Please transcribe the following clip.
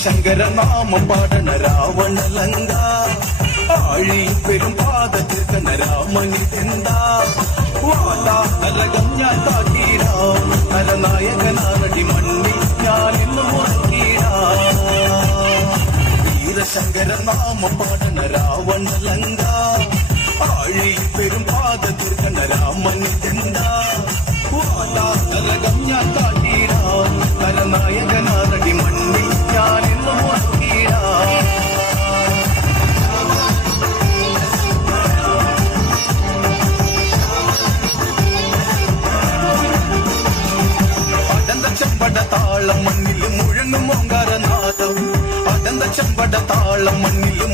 വീരശങ്കര നാമം പാടണ രാവണലങ്ക ആഴി പെരും പാത തീർക്കണ രാമനിതെന്താ വാതാ നരകം ഞാൻ കാട്ടീരാ നരനായകനാറടി മണ്ണിൽ ഞാൻ ഇന്ന് മുടക്കീരാ വീരശങ്കര നാമം പാടണ രാവണലങ്ക ആഴി പെരും പാത തീർക്കണ രാമനിതെന്താ വാതാ നരകം ഞാൻ കാട്ടീരാ നരനായകനാറടി മണ്ണിൽ ഞാൻ ഇന്ന് മുടക്കീരാ ചെമ്പട താളം മണ്ണിൽ മുഴങ്ങും ഓങ്കാരനാദം അടന്ത ചെമ്പട താളം മണ്ണിൽ